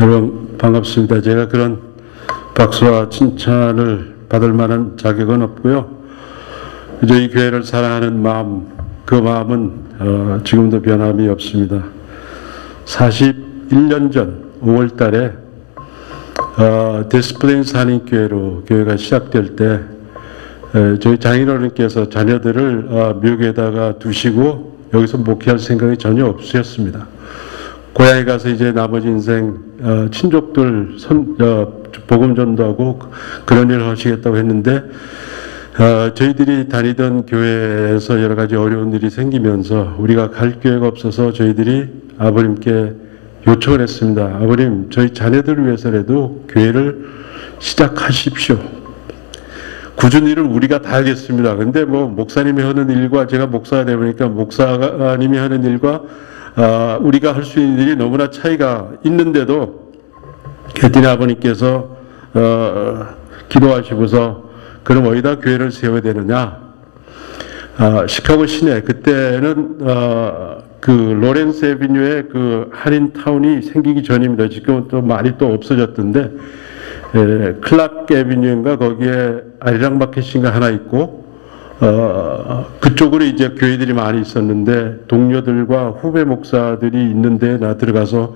여러분 반갑습니다. 제가 그런 박수와 칭찬을 받을 만한 자격은 없고요. 저희 교회를 사랑하는 마음, 그 마음은 지금도 변함이 없습니다. 41년 전 5월 달에 데스플레인스 한인교회로 교회가 시작될 때 저희 장인어른께서 자녀들을 묘교에다가 두시고 여기서 목회할 생각이 전혀 없으셨습니다. 고향에 가서 이제 나머지 인생 친족들 복음 전도하고 그런 일을 하시겠다고 했는데 저희들이 다니던 교회에서 여러 가지 어려운 일이 생기면서 우리가 갈 교회가 없어서 저희들이 아버님께 요청을 했습니다. 아버님, 저희 자녀들을 위해서라도 교회를 시작하십시오. 굳은 일을 우리가 다 하겠습니다. 근데 뭐 목사님이 하는 일과 제가 목사가 되보니까 목사님이 하는 일과 우리가 할 수 있는 일이 너무나 차이가 있는데도 그랬더니 아버님께서 기도하시고서 그럼 어디다 교회를 세워야 되느냐? 시카고 시내, 그때는 그 로렌스 에비뉴에 그 한인타운이 생기기 전입니다. 지금은 또 많이 또 없어졌던데 클락 에비뉴인가 거기에 아리랑마켓인가 하나 있고 그쪽으로 이제 교회들이 많이 있었는데 동료들과 후배 목사들이 있는데 나 들어가서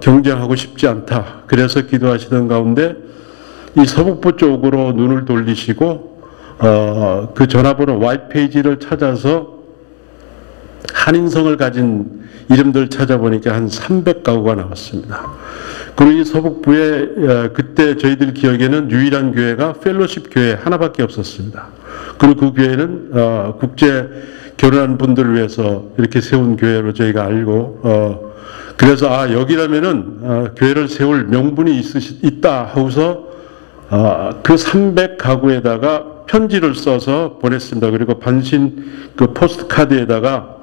경쟁하고 싶지 않다. 그래서 기도하시던 가운데 이 서북부 쪽으로 눈을 돌리시고 그 전화번호 와이트 페이지를 찾아서 한인성을 가진 이름들 찾아보니까 한 300가구가 나왔습니다. 그리고 이 서북부에 그때 저희들 기억에는 유일한 교회가 펠로십 교회 하나밖에 없었습니다. 그리고 그 교회는 국제 결혼한 분들을 위해서 이렇게 세운 교회로 저희가 알고 그래서 여기라면은 교회를 세울 명분이 있다 하고서 그 300가구에다가 편지를 써서 보냈습니다. 그리고 반신 그 포스트 카드에다가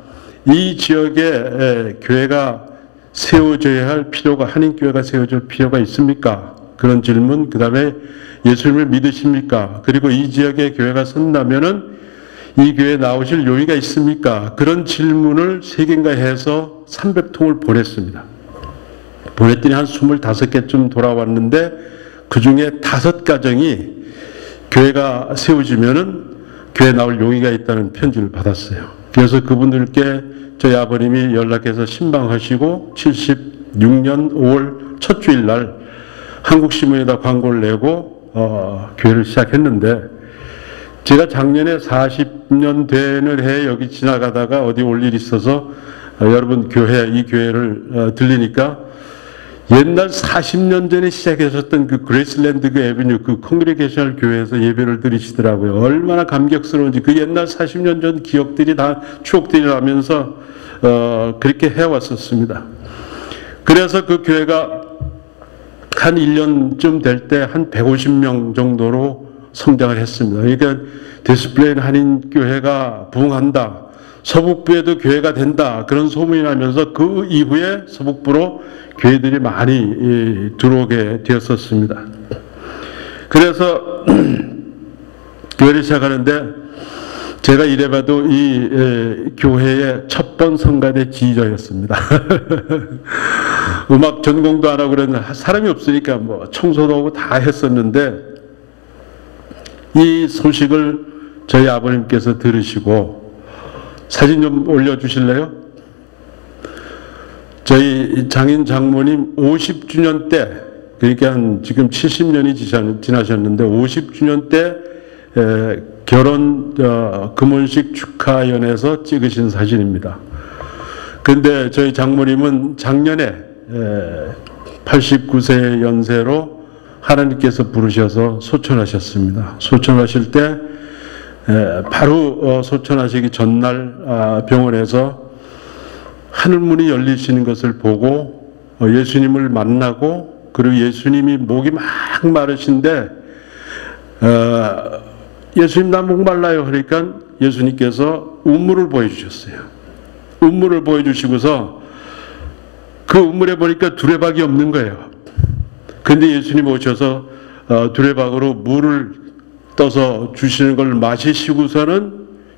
이 지역에 교회가 세워져야 할 필요가, 한인교회가 세워질 필요가 있습니까? 그런 질문, 그 다음에 예수님을 믿으십니까? 그리고 이 지역에 교회가 선다면은 이 교회에 나오실 용의가 있습니까? 그런 질문을 3개인가 해서 300통을 보냈습니다. 보냈더니 한 25개쯤 돌아왔는데 그 중에 5가정이 교회가 세워지면은 교회에 나올 용의가 있다는 편지를 받았어요. 그래서 그분들께 저희 아버님이 연락해서 신방하시고 76년 5월 첫 주일날 한국신문에다 광고를 내고 교회를 시작했는데 제가 작년에 40년 되는 해에 여기 지나가다가 어디 올 일이 있어서 여러분 이 교회를 들리니까 옛날 40년 전에 시작하셨던 그 그레이슬랜드 그 에비뉴 그 콩그리게이셔널 교회에서 예배를 드리시더라고요. 얼마나 감격스러운지 그 옛날 40년 전 기억들이 다 추억들이 나면서 그렇게 해왔었습니다. 그래서 그 교회가 한 1년쯤 될 때 한 150명 정도로 성장을 했습니다. 그러니까 데스플레인 한인교회가 부흥한다. 서북부에도 교회가 된다. 그런 소문이 나면서 그 이후에 서북부로 교회들이 많이 들어오게 되었었습니다. 그래서 교회를 시작하는데 제가 이래봐도 이 교회의 첫 번 성가대 지휘자였습니다. 음악 전공도 안 하고 그랬는데 사람이 없으니까 뭐 청소도 하고 다 했었는데 이 소식을 저희 아버님께서 들으시고 사진 좀 올려주실래요? 저희 장인 장모님 50주년 때 그러니까 지금 70년이 지나셨는데 50주년 때 결혼 금혼식 축하연에서 찍으신 사진입니다. 근데 저희 장모님은 작년에 89세 연세로 하나님께서 부르셔서 소천하셨습니다. 소천하실 때 바로 소천하시기 전날 병원에서 하늘문이 열리시는 것을 보고 예수님을 만나고 그리고 예수님이 목이 막 마르신데 예수님 나 목말라요 그러니까 예수님께서 운물을 보여주셨어요. 운물을 보여주시고서 그 운물에 보니까 두레박이 없는 거예요. 근데 예수님 오셔서 두레박으로 물을 떠서 주시는 걸 마시시고서는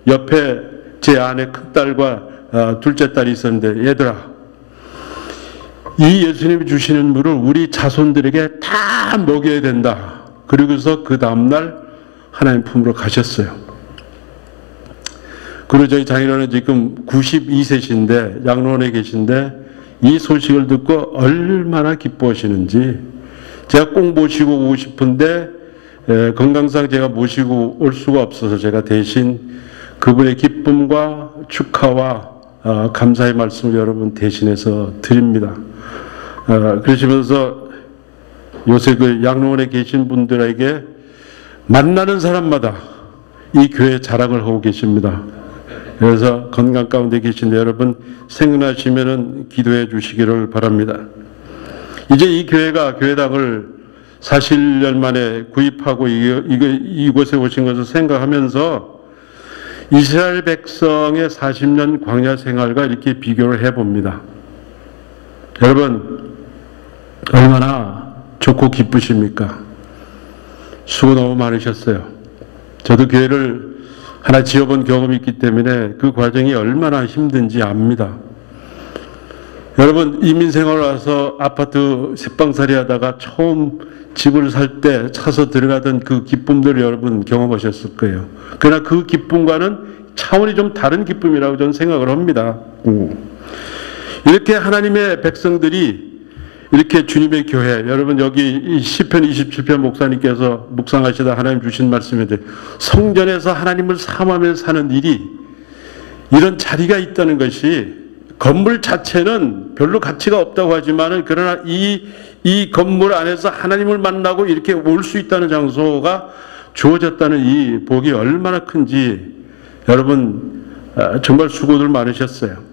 옆에 제 아내 큰딸과 둘째 딸이 있었는데 얘들아 이 예수님이 주시는 물을 우리 자손들에게 다 먹여야 된다. 그리고서 그 다음날 하나님 품으로 가셨어요. 그리고 저희 장인어른 지금 92세신데 양로원에 계신데 이 소식을 듣고 얼마나 기뻐하시는지 제가 꼭 모시고 오고 싶은데 건강상 제가 모시고 올 수가 없어서 제가 대신 그분의 기쁨과 축하와 감사의 말씀을 여러분 대신해서 드립니다. 그러시면서 요새 그 양로원에 계신 분들에게 만나는 사람마다 이 교회 자랑을 하고 계십니다. 그래서 건강 가운데 계신 여러분 생각나시면은 기도해 주시기를 바랍니다. 이제 이 교회가 교회당을 41년 만에 구입하고 이곳에 오신 것을 생각하면서 이스라엘 백성의 40년 광야 생활과 이렇게 비교를 해봅니다. 여러분 얼마나 좋고 기쁘십니까? 수고 너무 많으셨어요. 저도 교회를 하나 지어본 경험이 있기 때문에 그 과정이 얼마나 힘든지 압니다. 여러분 이민생활 와서 아파트 새방살이 하다가 처음 집을 살 때 차서 들어가던 그 기쁨들을 여러분 경험하셨을 거예요. 그러나 그 기쁨과는 차원이 좀 다른 기쁨이라고 저는 생각을 합니다. 이렇게 하나님의 백성들이 이렇게 주님의 교회, 여러분 여기 시편 27편 목사님께서 묵상하시다 하나님 주신 말씀인데 성전에서 하나님을 사모하며 사는 일이 이런 자리가 있다는 것이 건물 자체는 별로 가치가 없다고 하지만은 그러나 이 건물 안에서 하나님을 만나고 이렇게 올 수 있다는 장소가 주어졌다는 이 복이 얼마나 큰지 여러분 정말 수고들 많으셨어요.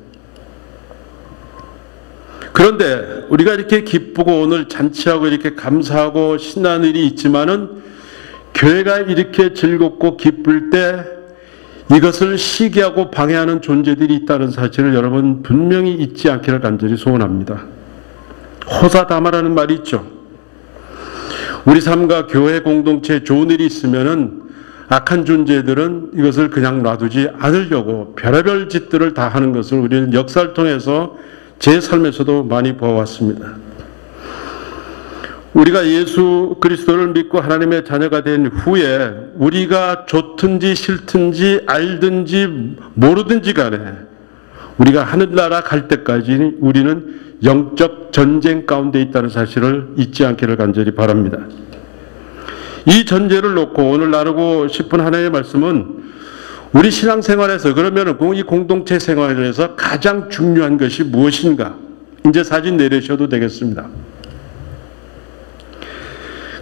그런데 우리가 이렇게 기쁘고 오늘 잔치하고 이렇게 감사하고 신나는 일이 있지만은 교회가 이렇게 즐겁고 기쁠 때 이것을 시기하고 방해하는 존재들이 있다는 사실을 여러분 분명히 잊지 않기를 간절히 소원합니다. 호사다마라는 말이 있죠. 우리 삶과 교회 공동체에 좋은 일이 있으면은 악한 존재들은 이것을 그냥 놔두지 않으려고 별의별 짓들을 다 하는 것을 우리는 역사를 통해서 제 삶에서도 많이 보아왔습니다. 우리가 예수 그리스도를 믿고 하나님의 자녀가 된 후에 우리가 좋든지 싫든지 알든지 모르든지 간에 우리가 하늘나라 갈 때까지 우리는 영적 전쟁 가운데 있다는 사실을 잊지 않기를 간절히 바랍니다. 이 전제를 놓고 오늘 나누고 싶은 하나님의 말씀은 우리 신앙생활에서 그러면 이 공동체 생활에서 가장 중요한 것이 무엇인가? 이제 사진 내리셔도 되겠습니다.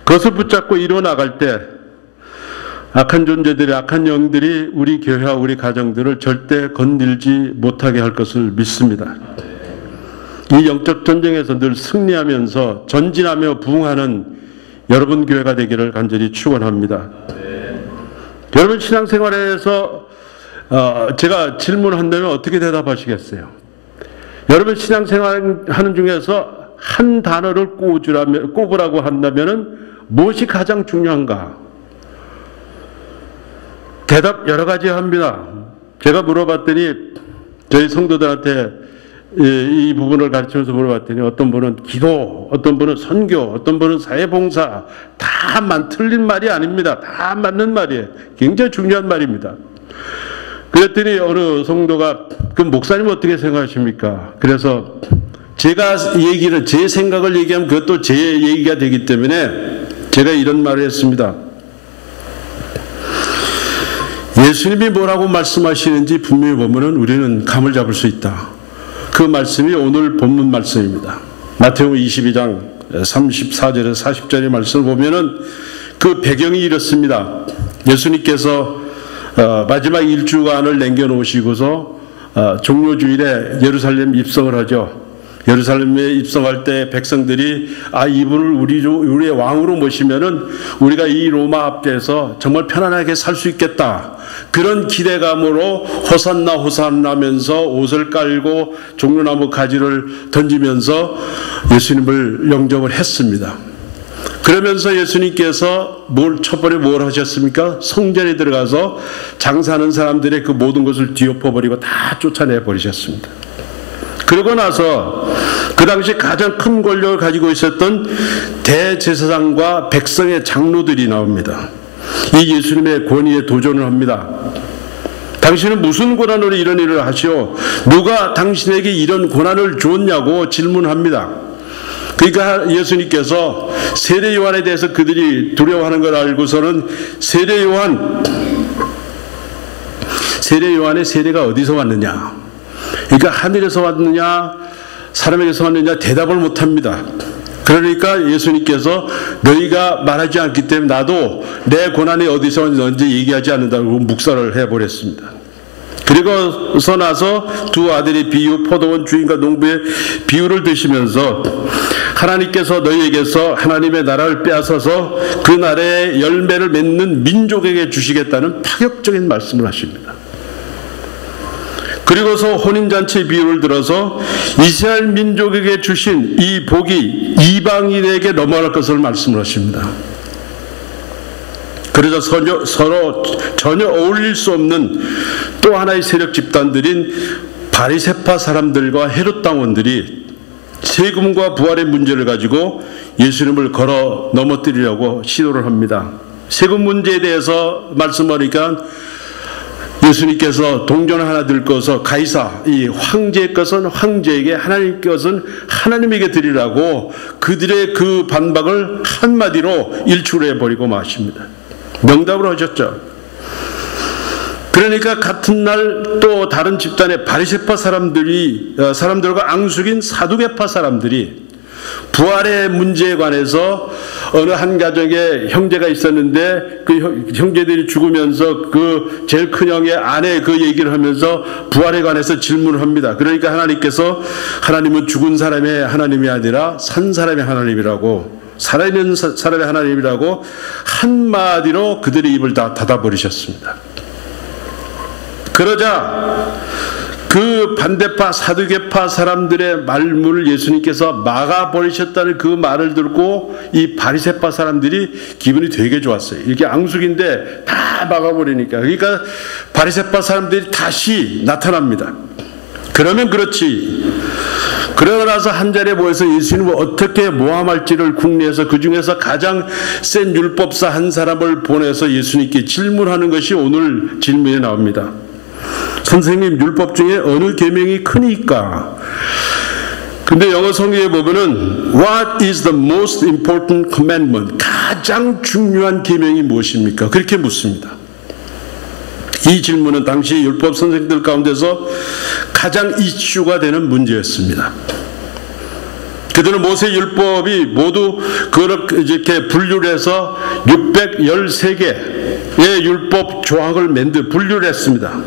그것을 붙잡고 이뤄나갈 때 악한 존재들이 악한 영들이 우리 교회와 우리 가정들을 절대 건들지 못하게 할 것을 믿습니다. 이 영적 전쟁에서 늘 승리하면서 전진하며 부흥하는 여러분 교회가 되기를 간절히 축원합니다. 여러분 신앙생활에서 제가 질문한다면 어떻게 대답하시겠어요? 여러분 신앙생활하는 중에서 한 단어를 꼽으라고 한다면 무엇이 가장 중요한가? 대답 여러 가지 합니다. 제가 물어봤더니 저희 성도들한테 이 부분을 가르치면서 물어봤더니 어떤 분은 기도, 어떤 분은 선교, 어떤 분은 사회봉사 다 틀린 말이 아닙니다. 다 맞는 말이에요. 굉장히 중요한 말입니다. 그랬더니 어느 성도가 그럼 목사님 어떻게 생각하십니까? 그래서 제가 제 생각을 얘기하면 그것도 제 얘기가 되기 때문에 제가 이런 말을 했습니다. 예수님이 뭐라고 말씀하시는지 분명히 보면은 우리는 감을 잡을 수 있다. 그 말씀이 오늘 본문 말씀입니다. 마태복음 22장 34절에서 40절의 말씀을 보면은 그 배경이 이렇습니다. 예수님께서 마지막 일주간을 남겨놓으시고서 종료주일에 예루살렘 입성을 하죠. 예루살렘에 입성할 때 백성들이 이분을 우리의 왕으로 모시면은 우리가 이 로마 앞에서 정말 편안하게 살 수 있겠다. 그런 기대감으로 호산나 호산나면서 옷을 깔고 종려나무 가지를 던지면서 예수님을 영접을 했습니다. 그러면서 예수님께서 첫 번에 뭘 하셨습니까? 성전에 들어가서 장사하는 사람들의 그 모든 것을 뒤엎어버리고 다 쫓아내 버리셨습니다. 그러고 나서 그 당시 가장 큰 권력을 가지고 있었던 대제사장과 백성의 장로들이 나옵니다. 이 예수님의 권위에 도전을 합니다. 당신은 무슨 권한으로 이런 일을 하시오? 누가 당신에게 이런 권한을 줬냐고 질문합니다. 그러니까 예수님께서 세례 요한에 대해서 그들이 두려워하는 걸 알고서는 세례 요한의 세례가 어디서 왔느냐? 그러니까 하늘에서 왔느냐? 사람에게서 왔느냐? 대답을 못합니다. 그러니까 예수님께서 너희가 말하지 않기 때문에 나도 내 권한이 어디서 왔는지 얘기하지 않는다고 묵살을 해버렸습니다. 그리고서 나서 두 아들의 비유, 포도원 주인과 농부의 비유를 드시면서 하나님께서 너희에게서 하나님의 나라를 빼앗아서 그 나라의 열매를 맺는 민족에게 주시겠다는 파격적인 말씀을 하십니다. 그리고서 혼인잔치 비유를 들어서 이스라엘 민족에게 주신 이 복이 이방인에게 넘어갈 것을 말씀을 하십니다. 그래서 서로 전혀 어울릴 수 없는 또 하나의 세력 집단들인 바리새파 사람들과 헤롯 당원들이 세금과 부활의 문제를 가지고 예수님을 걸어 넘어뜨리려고 시도를 합니다. 세금 문제에 대해서 말씀하니까 예수님께서 동전 하나 들고서 가이사, 이 황제의 것은 황제에게, 하나님의 것은 하나님에게 드리라고 그들의 그 반박을 한마디로 일출해버리고 마십니다. 명답을 하셨죠. 그러니까 같은 날 또 다른 집단의 바리새파 사람들과 앙숙인 사두개파 사람들이 부활의 문제에 관해서 어느 한 가정에 형제가 있었는데 그 형제들이 죽으면서 그 제일 큰 형의 아내 그 얘기를 하면서 부활에 관해서 질문을 합니다. 그러니까 하나님께서 하나님은 죽은 사람의 하나님이 아니라 산 사람의 하나님이라고, 살아있는 사람의 하나님이라고 한마디로 그들의 입을 다 닫아버리셨습니다. 그러자 그 반대파 사두개파 사람들의 말문을 예수님께서 막아버리셨다는 그 말을 듣고 이 바리새파 사람들이 기분이 되게 좋았어요. 이렇게 앙숙인데 다 막아버리니까. 그러니까 바리새파 사람들이 다시 나타납니다. 그러면 그렇지. 그러고 나서 한자리에 모여서 예수님을 어떻게 모함할지를 궁리해서 그 중에서 가장 센 율법사 한 사람을 보내서 예수님께 질문하는 것이 오늘 질문에 나옵니다. 선생님, 율법 중에 어느 계명이 크니까? 근데 영어 성경에 보면은 What is the most important commandment? 가장 중요한 계명이 무엇입니까? 그렇게 묻습니다. 이 질문은 당시 율법 선생들 가운데서 가장 이슈가 되는 문제였습니다. 그들은 모세 율법이 모두 그렇게 분류를 해서 613개의 율법 조항을 분류를 했습니다.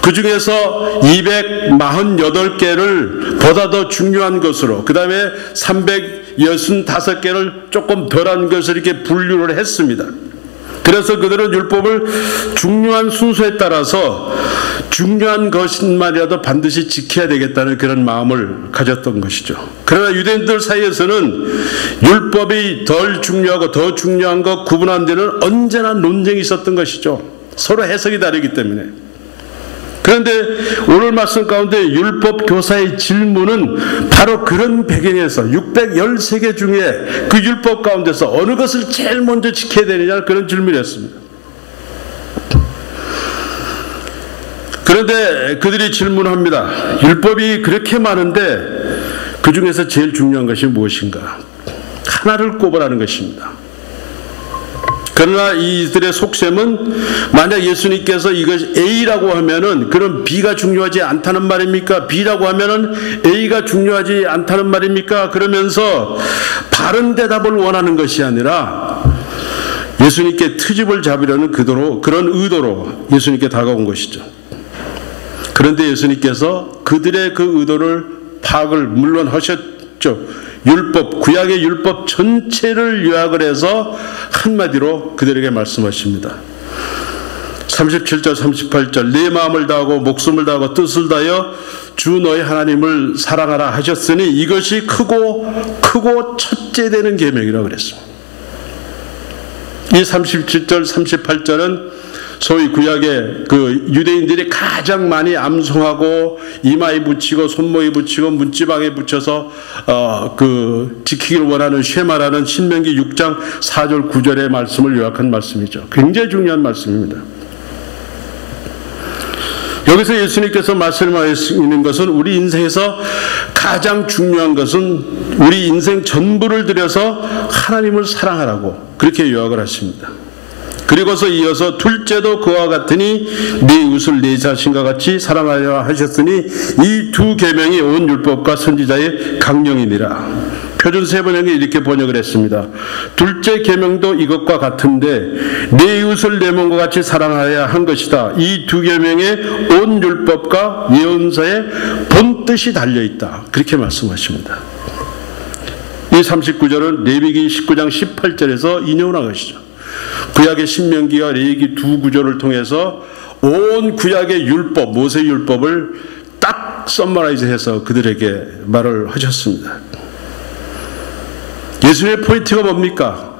그 중에서 248개를 보다 더 중요한 것으로, 그 다음에 365개를 조금 덜한 것을 이렇게 분류를 했습니다. 그래서 그들은 율법을 중요한 순서에 따라서 중요한 것만이라도 반드시 지켜야 되겠다는 그런 마음을 가졌던 것이죠. 그러나 유대인들 사이에서는 율법이 덜 중요하고 더 중요한 것 구분하는 데는 언제나 논쟁이 있었던 것이죠. 서로 해석이 다르기 때문에. 그런데 오늘 말씀 가운데 율법 교사의 질문은 바로 그런 배경에서 613개 중에 그 율법 가운데서 어느 것을 제일 먼저 지켜야 되느냐, 그런 질문이었습니다. 그런데 그들이 질문합니다. 율법이 그렇게 많은데 그 중에서 제일 중요한 것이 무엇인가? 하나를 꼽으라는 것입니다. 그러나 이들의 속셈은 만약 예수님께서 이것이 A라고 하면은 그럼 B가 중요하지 않다는 말입니까? B라고 하면은 A가 중요하지 않다는 말입니까? 그러면서 바른 대답을 원하는 것이 아니라 예수님께 트집을 잡으려는 그런 의도로 예수님께 다가온 것이죠. 그런데 예수님께서 그들의 그 의도를 파악을 물론 하셨죠. 구약의 율법 전체를 요약을 해서 한마디로 그들에게 말씀하십니다. 37절 38절 내 마음을 다하고 목숨을 다하고 뜻을 다하여 주 너희 하나님을 사랑하라 하셨으니 이것이 크고 첫째 되는 계명이라고 그랬습니다. 이 37절 38절은 소위 구약의 그 유대인들이 가장 많이 암송하고 이마에 붙이고 손목에 붙이고 문지방에 붙여서 그 지키기를 원하는 쉐마라는 신명기 6장 4절 9절의 말씀을 요약한 말씀이죠. 굉장히 중요한 말씀입니다. 여기서 예수님께서 말씀하시는 것은 우리 인생에서 가장 중요한 것은 우리 인생 전부를 들여서 하나님을 사랑하라고 그렇게 요약을 하십니다. 그리고서 이어서 둘째도 그와 같으니 네 이웃을 네 자신과 같이 사랑하려 하셨으니 이 두 계명이 온 율법과 선지자의 강령이니라. 표준 세번역에 이렇게 번역을 했습니다. 둘째 계명도 이것과 같은데 내 이웃을 내 몸과 같이 사랑하여야 한 것이다. 이 두 계명에 온 율법과 예언서의 본 뜻이 달려있다. 그렇게 말씀하십니다. 이 39절은 레위기 19장 18절에서 인용을 한 것이죠. 구약의 신명기와 레위기 두 구절을 통해서 온 구약의 율법, 모세 율법을 딱 썸머라이즈해서 그들에게 말을 하셨습니다. 예수님의 포인트가 뭡니까?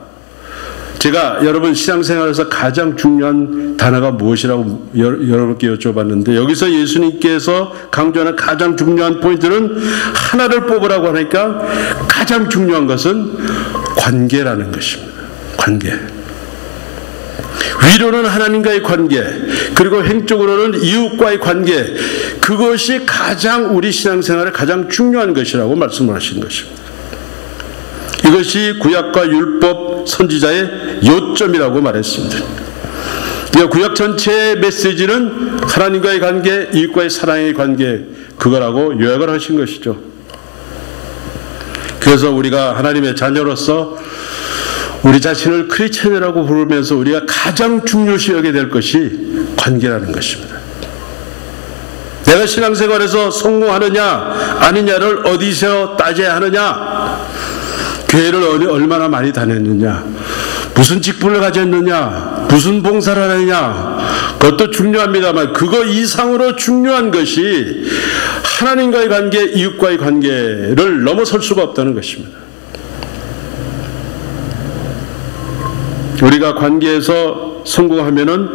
제가 여러분 신앙생활에서 가장 중요한 단어가 무엇이라고 여러분께 여쭤봤는데 여기서 예수님께서 강조하는 가장 중요한 포인트는 하나를 뽑으라고 하니까 가장 중요한 것은 관계라는 것입니다. 관계. 위로는 하나님과의 관계, 그리고 행적으로는 이웃과의 관계, 그것이 가장 우리 신앙생활에 가장 중요한 것이라고 말씀을 하신 것입니다. 이것이 구약과 율법 선지자의 요점이라고 말했습니다. 구약 전체의 메시지는 하나님과의 관계, 이웃과의 사랑의 관계, 그거라고 요약을 하신 것이죠. 그래서 우리가 하나님의 자녀로서 우리 자신을 크리스천이라고 부르면서 우리가 가장 중요시 여겨야 될 것이 관계라는 것입니다. 내가 신앙생활에서 성공하느냐 아니냐를 어디서 따져야 하느냐, 교회를 얼마나 많이 다녔느냐, 무슨 직분을 가졌느냐, 무슨 봉사를 하느냐, 그것도 중요합니다만 그거 이상으로 중요한 것이 하나님과의 관계, 이웃과의 관계를 넘어설 수가 없다는 것입니다. 우리가 관계에서 성공하면은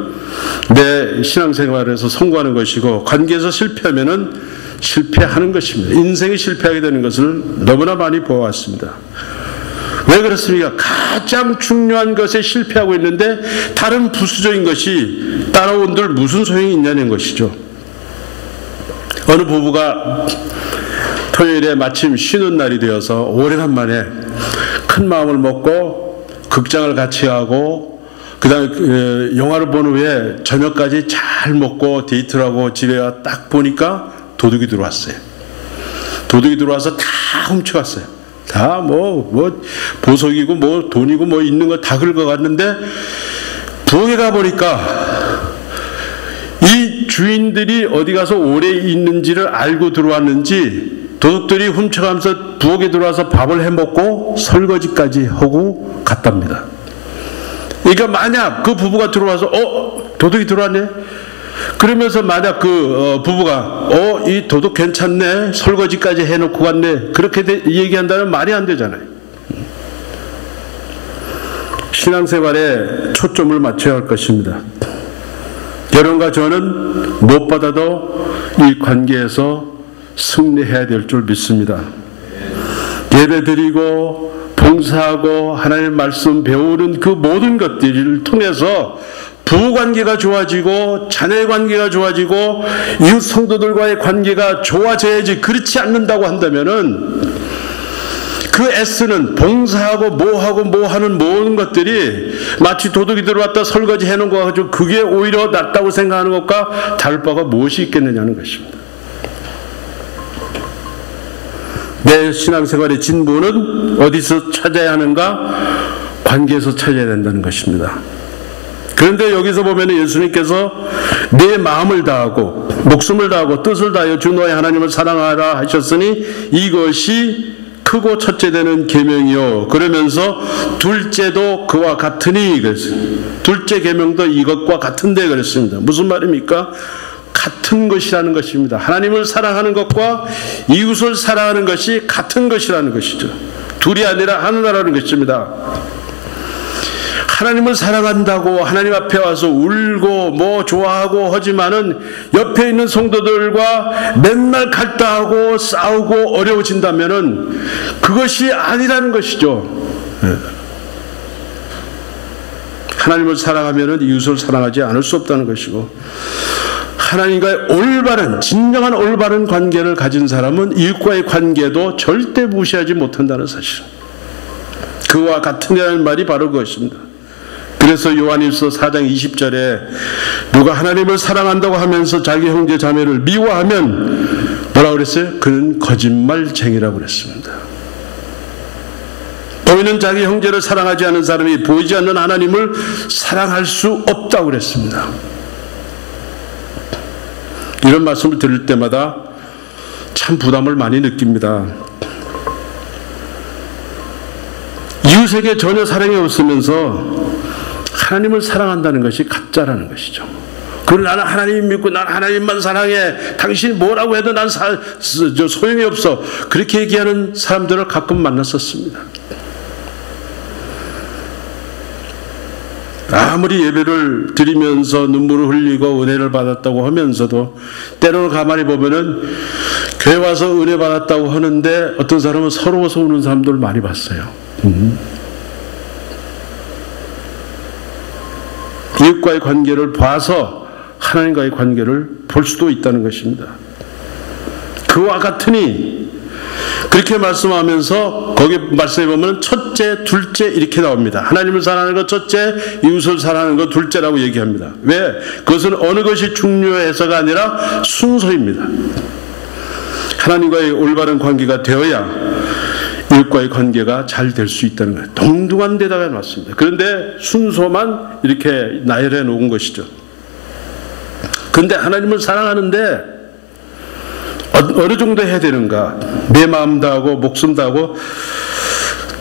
내 신앙생활에서 성공하는 것이고 관계에서 실패하면은 실패하는 것입니다. 인생이 실패하게 되는 것을 너무나 많이 보아왔습니다. 왜 그렇습니까? 가장 중요한 것에 실패하고 있는데 다른 부수적인 것이 따라온들 무슨 소용이 있냐는 것이죠. 어느 부부가 토요일에 마침 쉬는 날이 되어서 오래간만에 큰 마음을 먹고 극장을 같이 하고 그다음에 영화를 본 후에 저녁까지 잘 먹고 데이트를 하고 집에 딱 보니까 도둑이 들어왔어요. 도둑이 들어와서 다 훔쳐갔어요. 다 뭐 보석이고 뭐 돈이고 뭐 있는 거 다 긁어갔는데 부엌에 가보니까 이 주인들이 어디 가서 오래 있는지를 알고 들어왔는지 도둑들이 훔쳐가면서 부엌에 들어와서 밥을 해먹고 설거지까지 하고 갔답니다. 그러니까 만약 그 부부가 들어와서 도둑이 들어왔네? 그러면서 만약 그 부부가 이 도둑 괜찮네, 설거지까지 해놓고 갔네, 그렇게 얘기한다면 말이 안 되잖아요. 신앙생활에 초점을 맞춰야 할 것입니다. 여러분과 저는 무엇보다도 이 관계에서 승리해야 될 줄 믿습니다. 예배드리고 봉사하고 하나님의 말씀 배우는 그 모든 것들을 통해서 부부관계가 좋아지고 자녀의 관계가 좋아지고 이웃 성도들과의 관계가 좋아져야지, 그렇지 않는다고 한다면은 그 애쓰는 봉사하고 뭐 하는 모든 것들이 마치 도둑이 들어왔다 설거지 해놓은 거 가지고 그게 오히려 낫다고 생각하는 것과 다를 바가 무엇이 있겠느냐는 것입니다. 내 신앙생활의 진보는 어디서 찾아야 하는가? 관계에서 찾아야 된다는 것입니다. 그런데 여기서 보면 예수님께서 내 마음을 다하고 목숨을 다하고 뜻을 다하여 주 너의 하나님을 사랑하라 하셨으니 이것이 크고 첫째 되는 계명이요. 그러면서 둘째도 그와 같으니 그랬어요. 둘째 계명도 이것과 같은데 그랬습니다. 무슨 말입니까? 같은 것이라는 것입니다. 하나님을 사랑하는 것과 이웃을 사랑하는 것이 같은 것이라는 것이죠. 둘이 아니라 하나라는 것입니다. 하나님을 사랑한다고 하나님 앞에 와서 울고 뭐 좋아하고 하지만은 옆에 있는 성도들과 맨날 갈등하고 싸우고 어려워진다면은 그것이 아니라는 것이죠. 하나님을 사랑하면은 이웃을 사랑하지 않을 수 없다는 것이고, 하나님과의 올바른, 진정한 올바른 관계를 가진 사람은 이웃과의 관계도 절대 무시하지 못한다는 사실. 그와 같으냐는 말이 바로 그것입니다. 그래서 요한일서 4장 20절에 누가 하나님을 사랑한다고 하면서 자기 형제 자매를 미워하면 뭐라고 그랬어요? 그는 거짓말쟁이라고 그랬습니다. 보이는 자기 형제를 사랑하지 않는 사람이 보이지 않는 하나님을 사랑할 수 없다고 그랬습니다. 이런 말씀을 들을 때마다 참 부담을 많이 느낍니다. 이웃에게 전혀 사랑이 없으면서 하나님을 사랑한다는 것이 가짜라는 것이죠. 그리고 나는 하나님 믿고 난 하나님만 사랑해, 당신이 뭐라고 해도 난 소용이 없어, 그렇게 얘기하는 사람들을 가끔 만났었습니다. 아무리 예배를 드리면서 눈물을 흘리고 은혜를 받았다고 하면서도 때로는 가만히 보면은 교회 와서 은혜 받았다고 하는데 어떤 사람은 서러워서 우는 사람들 많이 봤어요. 이웃과의 관계를 봐서 하나님과의 관계를 볼 수도 있다는 것입니다. 그와 같으니, 그렇게 말씀하면서 거기 말씀해 보면 첫째, 둘째 이렇게 나옵니다. 하나님을 사랑하는 것 첫째, 이웃을 사랑하는 것 둘째라고 얘기합니다. 왜? 그것은 어느 것이 중요해서가 아니라 순서입니다. 하나님과의 올바른 관계가 되어야 이웃과의 관계가 잘 될 수 있다는 거예요. 동등한 데다가 놨습니다. 그런데 순서만 이렇게 나열해 놓은 것이죠. 그런데 하나님을 사랑하는데 어느 정도 해야 되는가? 내 마음 다하고 목숨 다하고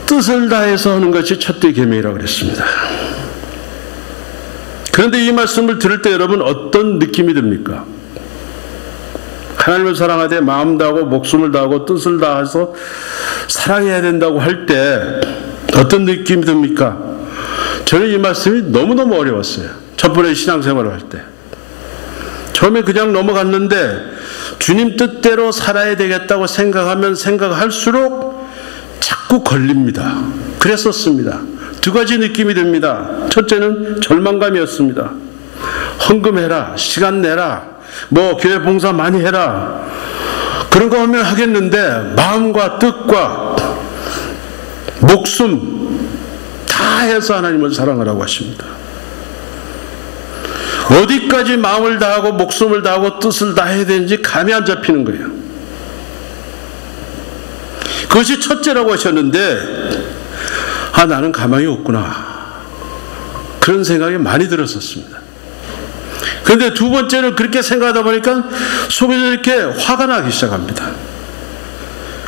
뜻을 다해서 하는 것이 첫째 계명이라고 그랬습니다. 그런데 이 말씀을 들을 때 여러분 어떤 느낌이 듭니까? 하나님을 사랑하되 마음 다하고 목숨을 다하고 뜻을 다해서 사랑해야 된다고 할 때 어떤 느낌이 듭니까? 저는 이 말씀이 너무너무 어려웠어요. 첫 번째 신앙생활을 할 때. 처음에 그냥 넘어갔는데 주님 뜻대로 살아야 되겠다고 생각하면 생각할수록 자꾸 걸립니다. 그랬었습니다. 두 가지 느낌이 듭니다. 첫째는 절망감이었습니다. 헌금해라, 시간 내라, 뭐 교회 봉사 많이 해라, 그런 거 하면 하겠는데 마음과 뜻과 목숨 다 해서 하나님을 사랑하라고 하십니다. 어디까지 마음을 다하고 목숨을 다하고 뜻을 다해야 되는지 감이 안 잡히는 거예요. 그것이 첫째라고 하셨는데 나는 가망이 없구나, 그런 생각이 많이 들었었습니다. 그런데 두 번째는 그렇게 생각하다 보니까 속에서 이렇게 화가 나기 시작합니다.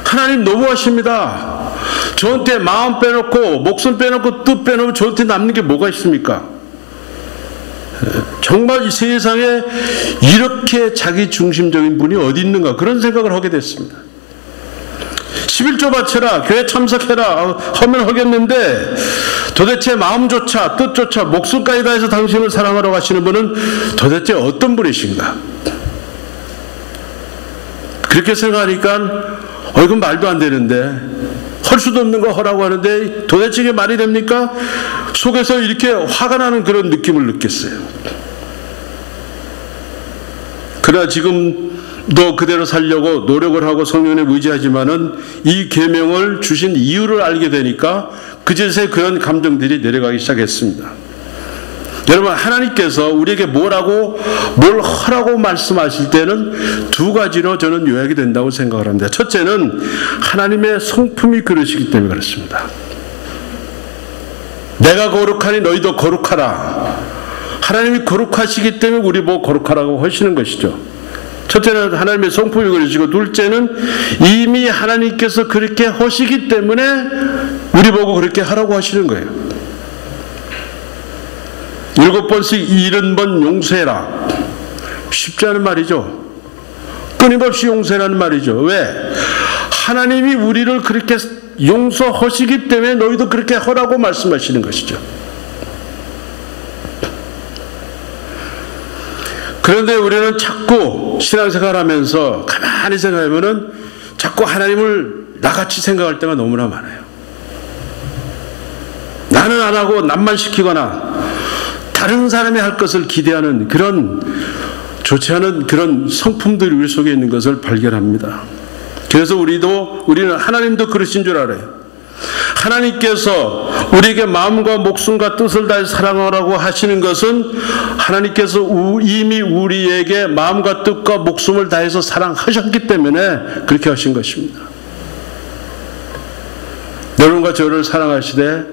하나님 너무하십니다. 저한테 마음 빼놓고 목숨 빼놓고 뜻 빼놓으면 저한테 남는 게 뭐가 있습니까? 정말 이 세상에 이렇게 자기 중심적인 분이 어디 있는가, 그런 생각을 하게 됐습니다. 11조 바쳐라, 교회 참석해라 하면 하겠는데 도대체 마음조차 뜻조차 목숨까지 다해서 당신을 사랑하러 가시는 분은 도대체 어떤 분이신가? 그렇게 생각하니까 이건 말도 안 되는데, 할 수도 없는 거 하라고 하는데 도대체 이게 말이 됩니까? 속에서 이렇게 화가 나는 그런 느낌을 느꼈어요. 그러나 지금도 그대로 살려고 노력을 하고 성령에 의지하지만은 이 계명을 주신 이유를 알게 되니까 그제서야 그런 감정들이 내려가기 시작했습니다. 여러분, 하나님께서 우리에게 뭘 하라고 말씀하실 때는 두 가지로 저는 요약이 된다고 생각을 합니다. 첫째는 하나님의 성품이 그러시기 때문에 그렇습니다. 내가 거룩하니 너희도 거룩하라. 하나님이 거룩하시기 때문에 우리 보고 거룩하라고 하시는 것이죠. 첫째는 하나님의 성품이 그러시고, 둘째는 이미 하나님께서 그렇게 하시기 때문에 우리 보고 그렇게 하라고 하시는 거예요. 7번씩 70번 용서해라. 쉽지 않은 말이죠. 끊임없이 용서라는 말이죠. 왜? 하나님이 우리를 그렇게 용서하시기 때문에 너희도 그렇게 하라고 말씀하시는 것이죠. 그런데 우리는 자꾸 신앙생활 하면서 가만히 생각하면은 자꾸 하나님을 나같이 생각할 때가 너무나 많아요. 나는 안 하고 남만 시키거나 다른 사람이 할 것을 기대하는 그런 좋지 않은 그런 성품들이 우리 속에 있는 것을 발견합니다. 그래서 우리는 하나님도 그러신 줄 알아요. 하나님께서 우리에게 마음과 목숨과 뜻을 다해 사랑하라고 하시는 것은 하나님께서 이미 우리에게 마음과 뜻과 목숨을 다해서 사랑하셨기 때문에 그렇게 하신 것입니다. 여러분과 저를 사랑하시되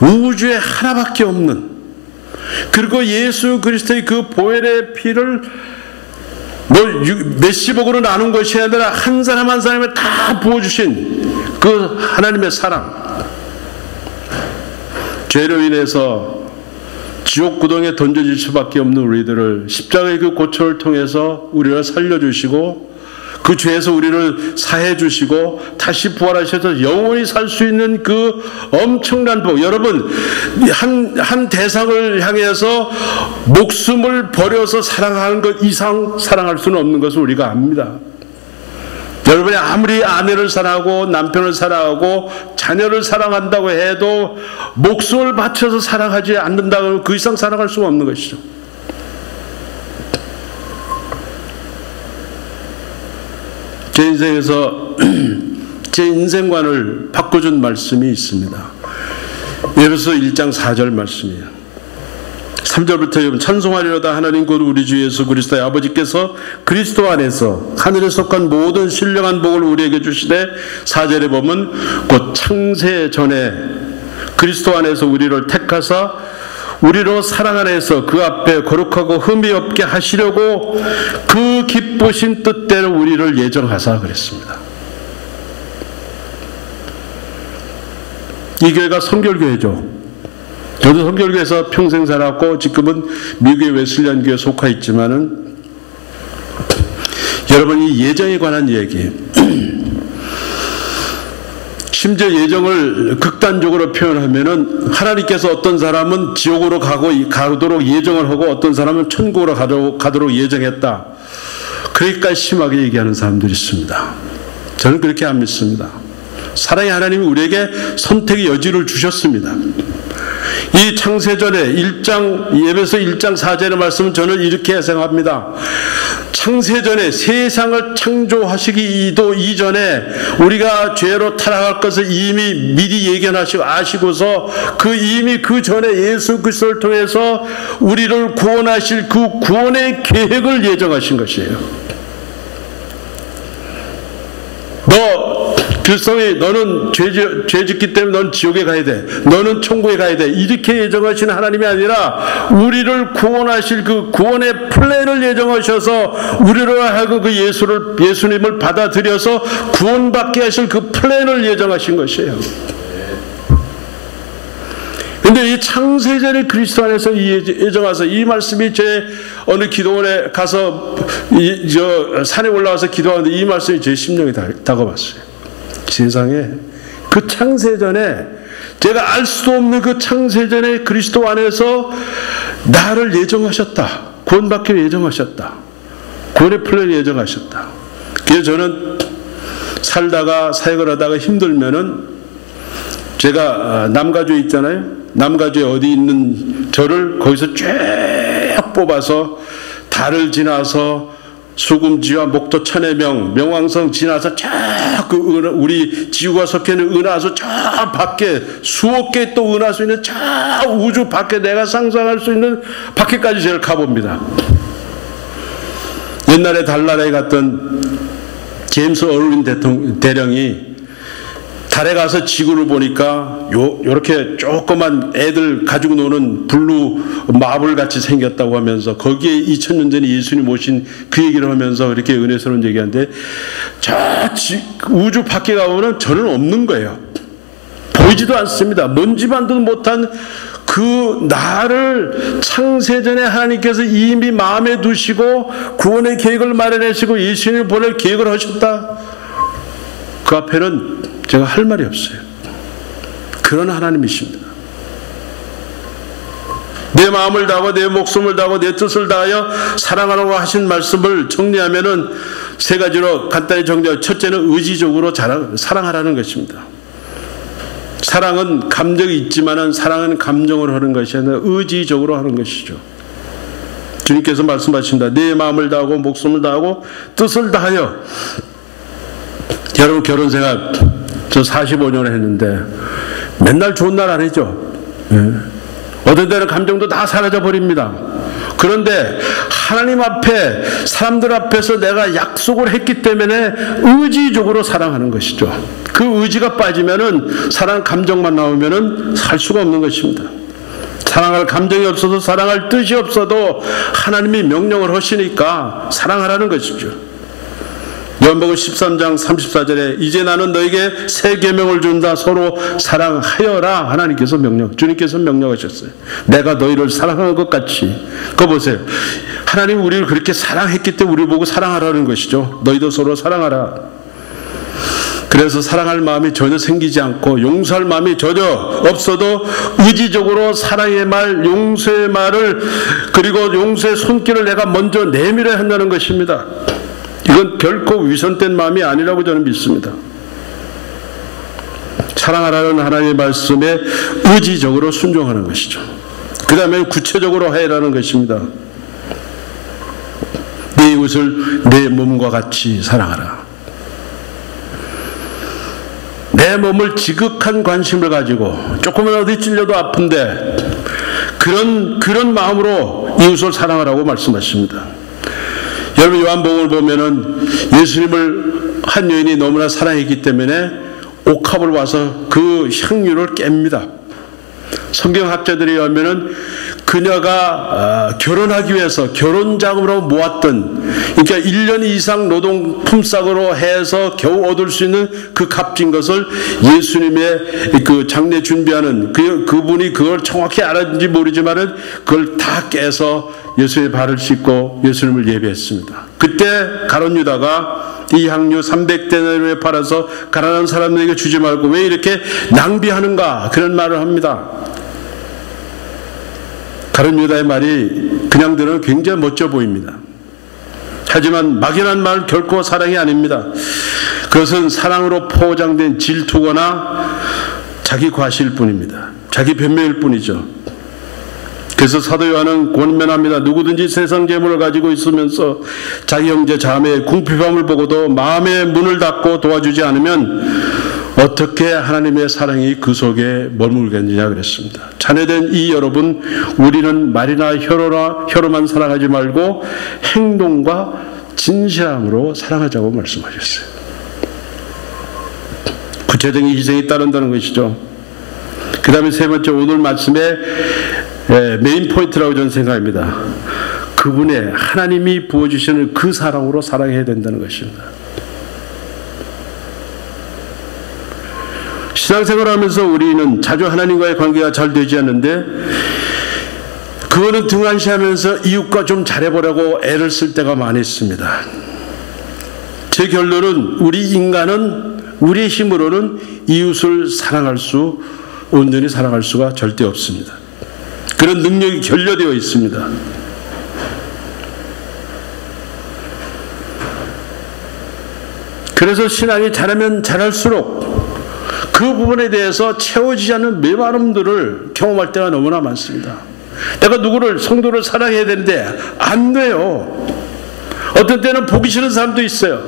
우주에 하나밖에 없는, 그리고 예수 그리스도의 그 보혈의 피를 몇십억으로 나눈 것이 아니라 한 사람 한 사람에 다 부어주신 그 하나님의 사랑, 죄로 인해서 지옥 구덩이에 던져질 수밖에 없는 우리들을 십자가의 그 고초를 통해서 우리를 살려주시고 그 죄에서 우리를 사해 주시고 다시 부활하셔서 영원히 살 수 있는 그 엄청난 복. 여러분, 한 대상을 향해서 목숨을 버려서 사랑하는 것 이상 사랑할 수는 없는 것을 우리가 압니다. 여러분이 아무리 아내를 사랑하고 남편을 사랑하고 자녀를 사랑한다고 해도 목숨을 바쳐서 사랑하지 않는다면 그 이상 사랑할 수가 없는 것이죠. 제 인생에서 제 인생관을 바꿔준 말씀이 있습니다. 에베소 1장 4절 말씀이에요. 3절부터 찬송하리로다 하나님 곧 우리 주 예수 그리스도의 아버지께서 그리스도 안에서 하늘에 속한 모든 신령한 복을 우리에게 주시되, 4절에 보면 곧 창세 전에 그리스도 안에서 우리를 택하사 우리로 사랑 안에서 그 앞에 거룩하고 흠이 없게 하시려고 그 기쁘신 뜻대로 우리를 예정하사 그랬습니다. 이 교회가 성결교회죠. 저도 성결교회에서 평생 살았고 지금은 미국의 웨슬리안 교회에 속하 있지만은, 여러분, 이 예정에 관한 얘기, 심지어 예정을 극단적으로 표현하면은 하나님께서 어떤 사람은 지옥으로 가도록 예정을 하고 어떤 사람은 천국으로 가도록 예정했다, 그러니까 심하게 얘기하는 사람들이 있습니다. 저는 그렇게 안 믿습니다. 사랑의 하나님이 우리에게 선택의 여지를 주셨습니다. 이 창세전에 에베소 1장 4절의 말씀은 저는 이렇게 생각합니다. 창세전에 세상을 창조하시기도 이전에 우리가 죄로 타락할 것을 이미 미리 예견하시고 아시고서 이미 그 전에 예수 그리스도를 통해서 우리를 구원하실 그 구원의 계획을 예정하신 것이에요. 너는 죄 짓기 때문에 넌 지옥에 가야 돼, 너는 천국에 가야 돼, 이렇게 예정하시는 하나님이 아니라 우리를 구원하실 그 구원의 플랜을 예정하셔서 우리로 하여금 그 예수님을 받아들여서 구원받게 하실 그 플랜을 예정하신 것이에요. 근데 이 창세전에 그리스도 안에서 예정하서, 이 말씀이 제 어느 기도원에 가서 산에 올라와서 기도하는데 이 말씀이 제 심령에 다가왔어요. 세상에 그 창세전에, 제가 알 수도 없는 그 창세전에 그리스도 안에서 나를 예정하셨다, 구원받기를 예정하셨다, 구원의 플랜을 예정하셨다. 그래서 저는 살다가 사역을 하다가 힘들면은, 제가 남가주에 있잖아요. 남가주에 어디 있는 저를 거기서 쭉 뽑아서 달을 지나서 수금지와 목도 천해명, 명왕성 지나서 쫙 우리 지구가 속해 있는 은하수 저 밖에 수억 개 또 은하수 있는 저 우주 밖에 내가 상상할 수 있는 밖에까지 제가 가봅니다. 옛날에 달나라에 갔던 제임스 얼윈 대령이 달에 가서 지구를 보니까 요렇게 조그만 애들 가지고 노는 블루 마블 같이 생겼다고 하면서, 거기에 2000년 전에 예수님 오신 그 얘기를 하면서 이렇게 은혜스러운 얘기하는데, 저 우주 밖에 가보면 저는 없는 거예요. 보이지도 않습니다. 먼지만도 못한 그 나를 창세전에 하나님께서 이미 마음에 두시고 구원의 계획을 마련하시고 예수님을 보낼 계획을 하셨다. 그 앞에는 제가 할 말이 없어요. 그런 하나님이십니다. 내 마음을 다하고 내 목숨을 다하고 내 뜻을 다하여 사랑하라고 하신 말씀을 정리하면은 세 가지로 간단히 정리하고, 첫째는 의지적으로 사랑하라는 것입니다. 사랑은 감정이 있지만은 사랑은 감정으로 하는 것이 아니라 의지적으로 하는 것이죠. 주님께서 말씀하십니다. 내 마음을 다하고 목숨을 다하고 뜻을 다하여. 여러분, 결혼 생활 저 45년을 했는데 맨날 좋은 날 아니죠. 어떤 때는 감정도 다 사라져 버립니다. 그런데 하나님 앞에, 사람들 앞에서 내가 약속을 했기 때문에 의지적으로 사랑하는 것이죠. 그 의지가 빠지면은 사랑 감정만 나오면은 살 수가 없는 것입니다. 사랑할 감정이 없어도, 사랑할 뜻이 없어도 하나님이 명령을 하시니까 사랑하라는 것이죠. 요한복음 13장 34절에 이제 나는 너에게 새 계명을 준다. 서로 사랑하여라. 하나님께서 주님께서 명령하셨어요. 내가 너희를 사랑하는 것 같이. 그거 보세요. 하나님이 우리를 그렇게 사랑했기 때문에 우리를 보고 사랑하라는 것이죠. 너희도 서로 사랑하라. 그래서 사랑할 마음이 전혀 생기지 않고 용서할 마음이 전혀 없어도 의지적으로 사랑의 말, 용서의 말을, 그리고 용서의 손길을 내가 먼저 내밀어야 한다는 것입니다. 이건 결코 위선된 마음이 아니라고 저는 믿습니다. 사랑하라는 하나님의 말씀에 의지적으로 순종하는 것이죠. 그 다음에 구체적으로 해라는 것입니다. 네 이웃을 내 몸과 같이 사랑하라. 내 몸을 지극한 관심을 가지고, 조금은 어디 찔려도 아픈데 그런 마음으로 이웃을 사랑하라고 말씀하십니다. 여러분, 요한복음을 보면은 예수님을 한 여인이 너무나 사랑했기 때문에 옥합을 와서 그 향유를 깹니다. 성경학자들이 하면은 그녀가 결혼하기 위해서 결혼 자금으로 모았던, 그러니까 1년 이상 노동 품삯으로 해서 겨우 얻을 수 있는 그 값진 것을 예수님의 그 장례 준비하는 그분이 그걸 정확히 알았는지 모르지만은 그걸 다 깨서 예수의 발을 씻고 예수님을 예배했습니다. 그때 가룟 유다가 이 향유 300데나리온에 팔아서 가난한 사람들에게 주지 말고 왜 이렇게 낭비하는가, 그런 말을 합니다. 가룟 유다의 말이 그냥 들으면 굉장히 멋져 보입니다. 하지만 막연한 말 결코 사랑이 아닙니다. 그것은 사랑으로 포장된 질투거나 자기 과시일 뿐입니다. 자기 변명일 뿐이죠. 그래서 사도 요한은 권면합니다. 누구든지 세상 재물을 가지고 있으면서 자기 형제 자매의 궁핍함을 보고도 마음의 문을 닫고 도와주지 않으면 어떻게 하나님의 사랑이 그 속에 머물겠느냐 그랬습니다. 자녀된 이 여러분, 우리는 말이나 혀로만 사랑하지 말고 행동과 진실함으로 사랑하자고 말씀하셨어요. 구체적인 희생이 따른다는 것이죠. 그 다음에 세 번째, 오늘 말씀의 메인 포인트라고 저는 생각합니다. 그분의, 하나님이 부어주시는 그 사랑으로 사랑해야 된다는 것입니다. 신앙생활을 하면서 우리는 자주 하나님과의 관계가 잘 되지 않는데, 그거는 등한시하면서 이웃과 좀 잘해보려고 애를 쓸 때가 많이 있습니다. 제 결론은 우리 인간은 우리의 힘으로는 이웃을 온전히 사랑할 수가 절대 없습니다. 그런 능력이 결여되어 있습니다. 그래서 신앙이 잘하면 잘할수록 그 부분에 대해서 채워지지 않는 메마름들을 경험할 때가 너무나 많습니다. 내가 성도를 사랑해야 되는데 안 돼요. 어떤 때는 보기 싫은 사람도 있어요.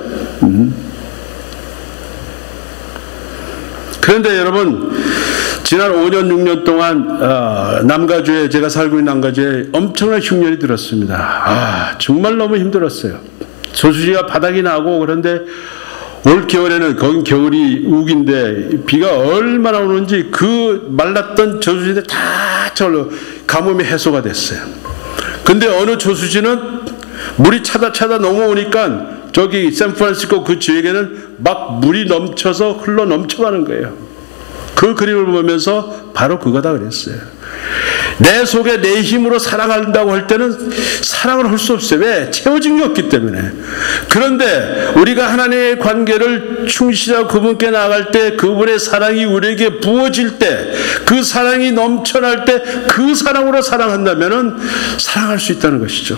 그런데 여러분, 지난 5년 6년 동안 남가주에, 제가 살고 있는 남가주에 엄청난 흉년이 들었습니다. 정말 너무 힘들었어요. 저수지가 바닥이 나고, 그런데 올 겨울에는, 거긴 겨울이 우기인데 비가 얼마나 오는지 그 말랐던 저수지들 다 저절로 가뭄이 해소가 됐어요. 근데 어느 저수지는 물이 차다 넘어오니까 저기 샌프란시스코 그 지역에는 막 물이 넘쳐서 흘러 넘쳐가는 거예요. 그 그림을 보면서 바로 그거다 그랬어요. 내 속에 내 힘으로 사랑한다고 할 때는 사랑을 할 수 없어요. 왜? 채워진 게 없기 때문에. 그런데 우리가 하나님의 관계를 충실하고 그분께 나아갈 때, 그분의 사랑이 우리에게 부어질 때, 그 사랑이 넘쳐날 때 그 사랑으로 사랑한다면 사랑할 수 있다는 것이죠.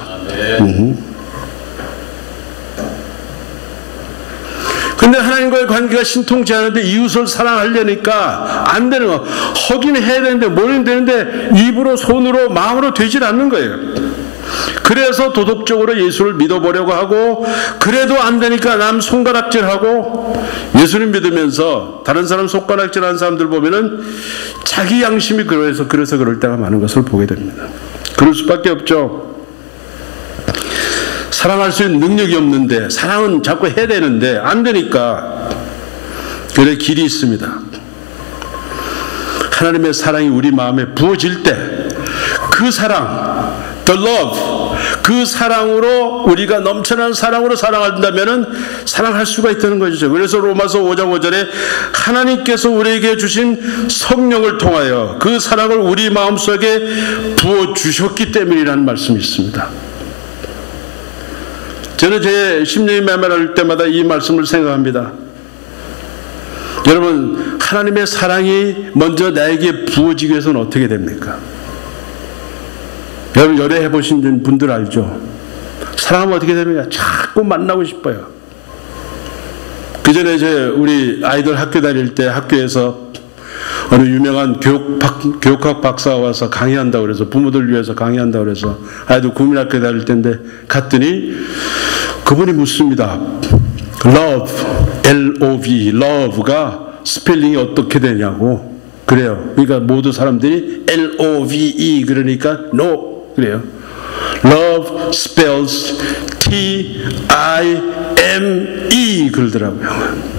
근데 하나님과의 관계가 신통치 않은데 이웃을 사랑하려니까 안 되는 거. 하긴 해야 되는데, 뭐는 되는데 입으로, 손으로, 마음으로 되질 않는 거예요. 그래서 도덕적으로 예수를 믿어보려고 하고, 그래도 안 되니까 남 손가락질하고, 예수님 믿으면서 다른 사람 손가락질하는 사람들 보면은 자기 양심이 그래서 그럴 때가 많은 것을 보게 됩니다. 그럴 수밖에 없죠. 사랑할 수 있는 능력이 없는데, 사랑은 자꾸 해야 되는데 안 되니까. 그래, 길이 있습니다. 하나님의 사랑이 우리 마음에 부어질 때 그 사랑, the love, 그 사랑으로, 우리가 넘쳐나는 사랑으로 사랑한다면 사랑할 수가 있다는 것이죠. 그래서 로마서 5장 5절에 하나님께서 우리에게 주신 성령을 통하여 그 사랑을 우리 마음속에 부어주셨기 때문이라는 말씀이 있습니다. 저는 제 심령이 메말할 때마다 이 말씀을 생각합니다. 여러분, 하나님의 사랑이 먼저 나에게 부어지기 위해서는 어떻게 됩니까? 여러분, 연애해 보신 분들 알죠? 사랑하면 어떻게 됩니까? 자꾸 만나고 싶어요. 그 전에 우리 아이들 학교 다닐 때 학교에서 어느 유명한 교육학 박사가 와서 강의한다고 그래서, 부모들 위해서 강의한다고 그래서 아이들 국민학교 다닐 때인데 갔더니 그분이 묻습니다. love, L-O-V, love가 스펠링이 어떻게 되냐고. 그래요. 그러니까 모두 사람들이 L-O-V-E 그러니까 no 그래요. love spells T-I-M-E 그러더라고요.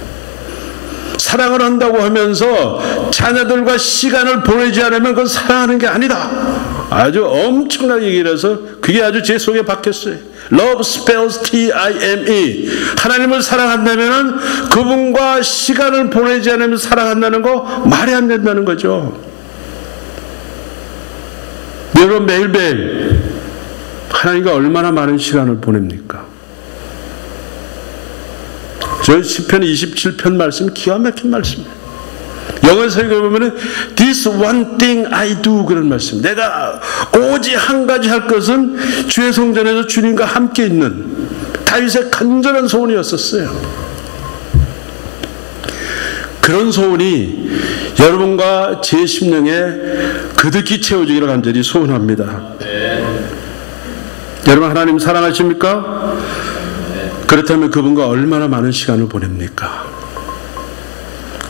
사랑을 한다고 하면서 자녀들과 시간을 보내지 않으면 그건 사랑하는 게 아니다. 아주 엄청나게 얘기를 해서 그게 아주 제 속에 박혔어요. Love spells T-I-M-E. 하나님을 사랑한다면 그분과 시간을 보내지 않으면 사랑한다는 거 말이 안 된다는 거죠. 여러분, 매일매일 하나님과 얼마나 많은 시간을 보냅니까? 저 시편 27편 말씀 기가 막힌 말씀이에요. 영어에서 보면은 This one thing I do 그런 말씀. 내가 오직 한 가지 할 것은 주의 성전에서 주님과 함께 있는 다윗의 간절한 소원이었었어요. 그런 소원이 여러분과 제 심령에 그득히 채워지기를 간절히 소원합니다. 여러분, 하나님 사랑하십니까? 그렇다면 그분과 얼마나 많은 시간을 보냅니까?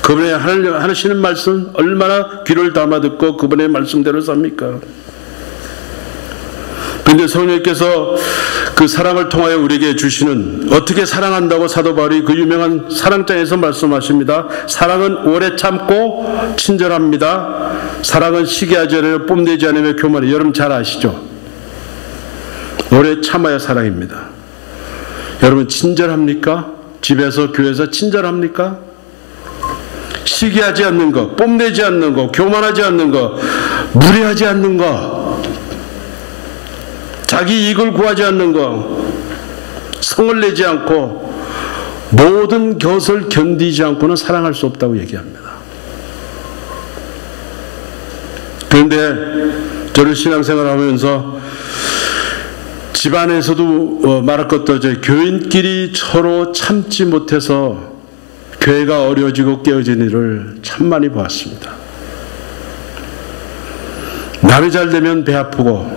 그분의 하시는 말씀 얼마나 귀를 담아 듣고 그분의 말씀대로 삽니까? 그런데 성령께서 그 사랑을 통하여 우리에게 주시는, 어떻게 사랑한다고 사도 바울이 그 유명한 사랑장에서 말씀하십니다. 사랑은 오래 참고 친절합니다. 사랑은 시기하지 않으며 뽐내지 않으며 교만해. 여러분 잘 아시죠? 오래 참아야 사랑입니다. 여러분 친절합니까? 집에서 교회에서 친절합니까? 시기하지 않는 것, 뽐내지 않는 것, 교만하지 않는 것, 무례하지 않는 것, 자기 이익을 구하지 않는 것, 성을 내지 않고 모든 것을 견디지 않고는 사랑할 수 없다고 얘기합니다. 그런데 저를 신앙생활하면서 집안에서도 말할 것도 없죠. 교인끼리 서로 참지 못해서 교회가 어려워지고 깨어진 일을 참 많이 보았습니다. 남이 잘 되면 배 아프고,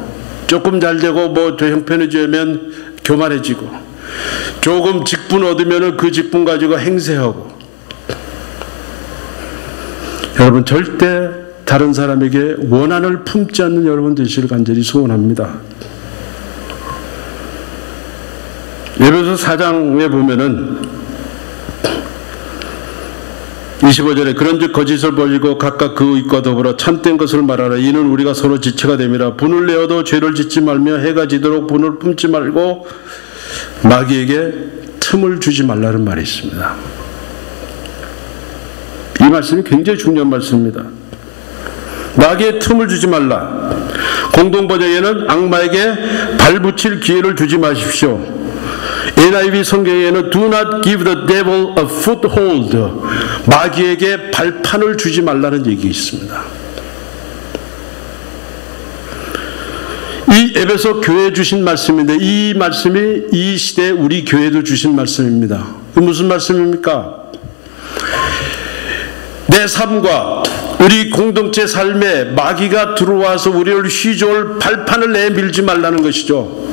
조금 잘 되고 뭐 형편해지면 교만해지고, 조금 직분 얻으면 그 직분 가지고 행세하고. 여러분, 절대 다른 사람에게 원한을 품지 않는 여러분 되시기를 간절히 소원합니다. 에베소 4장에 보면은 25절에 그런즉 거짓을 버리고 각각 그 의과 더불어 참된 것을 말하라. 이는 우리가 서로 지체가 됨이라. 분을 내어도 죄를 짓지 말며 해가 지도록 분을 품지 말고 마귀에게 틈을 주지 말라는 말이 있습니다. 이 말씀이 굉장히 중요한 말씀입니다. 마귀에 틈을 주지 말라. 공동번역에는 악마에게 발붙일 기회를 주지 마십시오. NIV 성경에는 Do not give the devil a foothold. 마귀에게 발판을 주지 말라는 얘기 있습니다. 이 에베소 교회에 주신 말씀인데 이 말씀이 이 시대에 우리 교회도 주신 말씀입니다. 무슨 말씀입니까? 내 삶과 우리 공동체 삶에 마귀가 들어와서 우리를 휘저을 발판을 내밀지 말라는 것이죠.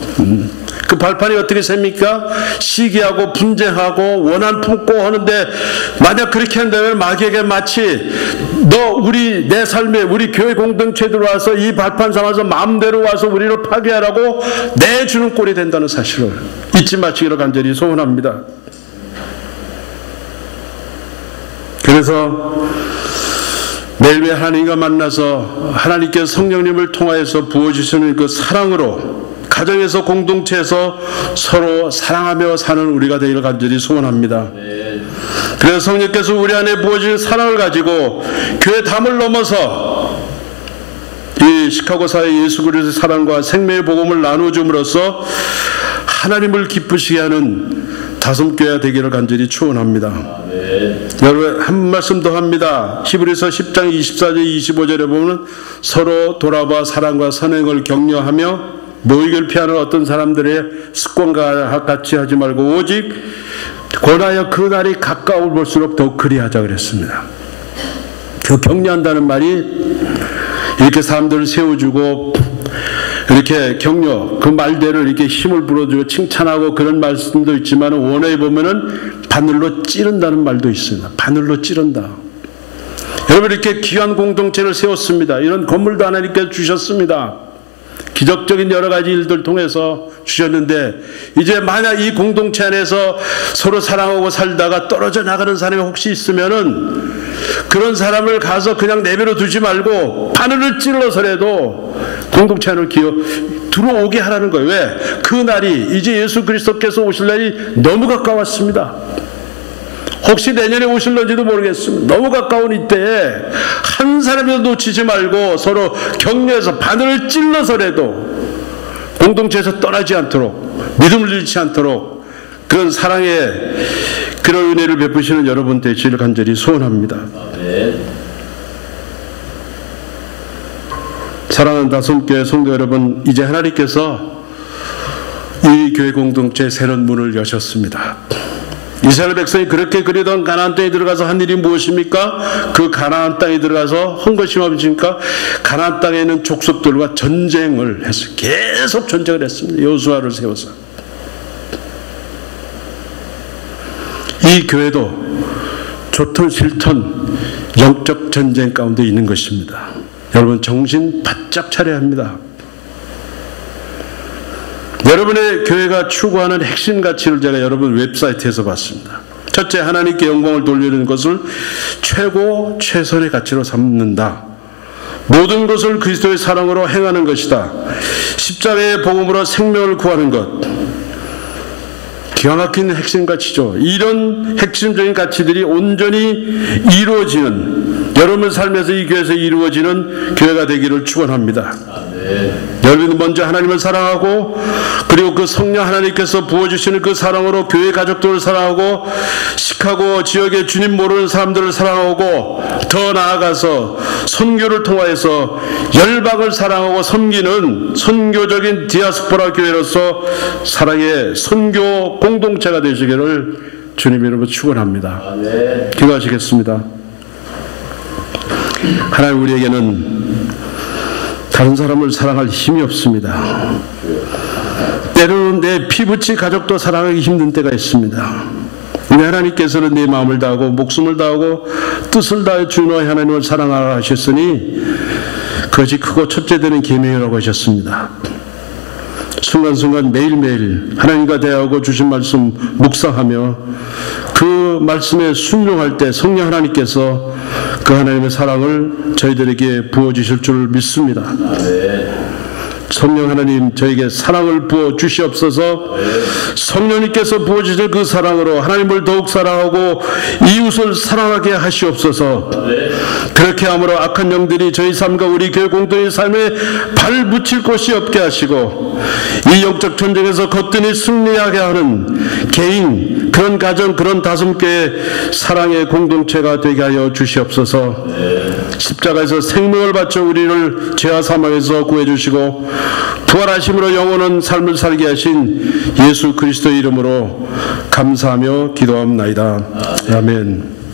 그 발판이 어떻게 셉니까? 시기하고 분쟁하고 원한 품고 하는데 만약 그렇게 한다면 마귀에게 마치 너 내 삶에 우리 교회 공동체에 들어와서 이 발판 삼아서 마음대로 와서 우리를 파괴하라고 내주는 꼴이 된다는 사실을 잊지 마시기를 간절히 소원합니다. 그래서 매일매일 하나님과 만나서 하나님께서 성령님을 통하여서 부어주시는 그 사랑으로 가정에서 공동체에서 서로 사랑하며 사는 우리가 되기를 간절히 소원합니다. 그래서 성령께서 우리 안에 부어진 사랑을 가지고 교회 담을 넘어서 이 시카고 사회 예수 그리스도의 사랑과 생명의 복음을 나누어줌으로써 하나님을 기쁘시게 하는 다솜교회가 되기를 간절히 축원합니다. 여러분 한 말씀 더 합니다. 히브리서 10장 24절 25절에 보면 서로 돌아봐 사랑과 선행을 격려하며 모이기를 피하는 어떤 사람들의 습관과 같이 하지 말고 오직 권하여 그 날이 가까워 볼수록 더욱 그리하자 그랬습니다. 그 격려한다는 말이 이렇게 사람들을 세워주고 이렇게 격려 그 말대로 이렇게 힘을 불어주고 칭찬하고 그런 말씀도 있지만 원어에 보면은 바늘로 찌른다는 말도 있습니다. 바늘로 찌른다. 여러분 이렇게 귀한 공동체를 세웠습니다. 이런 건물도 하나님께서 주셨습니다. 기적적인 여러 가지 일들 통해서 주셨는데 이제 만약 이 공동체 안에서 서로 사랑하고 살다가 떨어져 나가는 사람이 혹시 있으면은 그런 사람을 가서 그냥 내버려 두지 말고 바늘을 찔러서라도 공동체 안으로 들어오게 하라는 거예요. 왜? 그 날이 이제 예수 그리스도께서 오실 날이 너무 가까웠습니다. 혹시 내년에 오실런지도 모르겠습니다. 너무 가까운 이때에 한 사람이라도 놓치지 말고 서로 격려해서 바늘을 찔러서라도 공동체에서 떠나지 않도록 믿음을 잃지 않도록 그런 사랑의 그런 은혜를 베푸시는 여러분 되시기를 간절히 소원합니다. 사랑하는 다솜교회 성도 여러분, 이제 하나님께서 이 교회 공동체의 새로운 문을 여셨습니다. 이스라엘 백성이 그렇게 그리던 가나안 땅에 들어가서 한 일이 무엇입니까? 그 가나안 땅에 들어가서 한 것이 무엇입니까? 가나안 땅에 있는 족속들과 전쟁을 했어요. 계속 전쟁을 했습니다. 여호수아를 세워서. 이 교회도 좋든 싫든 영적 전쟁 가운데 있는 것입니다. 여러분 정신 바짝 차려야 합니다. 여러분의 교회가 추구하는 핵심 가치를 제가 여러분 웹사이트에서 봤습니다. 첫째, 하나님께 영광을 돌리는 것을 최고 최선의 가치로 삼는다. 모든 것을 그리스도의 사랑으로 행하는 것이다. 십자가의 복음으로 생명을 구하는 것. 기가 막힌 핵심 가치죠. 이런 핵심적인 가치들이 온전히 이루어지는 여러분 삶에서 이 교회에서 이루어지는 교회가 되기를 축원합니다. 여러분 먼저 하나님을 사랑하고 그리고 그 성령 하나님께서 부어주시는 그 사랑으로 교회 가족들을 사랑하고 시카고 지역의 주님 모르는 사람들을 사랑하고 더 나아가서 선교를 통하여서 열방을 사랑하고 섬기는 선교적인 디아스포라 교회로서 사랑의 선교 공동체가 되시기를 주님 이름으로 축원합니다. 기도하시겠습니다. 하나님 우리에게는 다른 사람을 사랑할 힘이 없습니다. 때로는 내 피부치 가족도 사랑하기 힘든 때가 있습니다. 근데 하나님께서는 내 마음을 다하고 목숨을 다하고 뜻을 다해 주 너의 하나님을 사랑하라 하셨으니 그것이 크고 첫째 되는 계명이라고 하셨습니다. 순간순간 매일매일 하나님과 대화하고 주신 말씀 묵상하며 그 말씀에 순종할 때 성령 하나님께서 그 하나님의 사랑을 저희들에게 부어주실 줄 믿습니다. 성령 하나님 저에게 사랑을 부어 주시옵소서. 성령님께서 부어주실 그 사랑으로 하나님을 더욱 사랑하고 이웃을 사랑하게 하시옵소서. 그렇게 함으로 악한 영들이 저희 삶과 우리 교회 공동의 삶에 발 붙일 곳이 없게 하시고 이 영적 전쟁에서 거뜬히 승리하게 하는 개인, 그런 가정, 그런 다섯개의 사랑의 공동체가 되게 하여 주시옵소서. 십자가에서 생명을 바쳐 우리를 죄와 사망에서 구해주시고 부활하심으로 영원한 삶을 살게 하신 예수 그리스도의 이름으로 감사하며 기도합나이다. 아멘.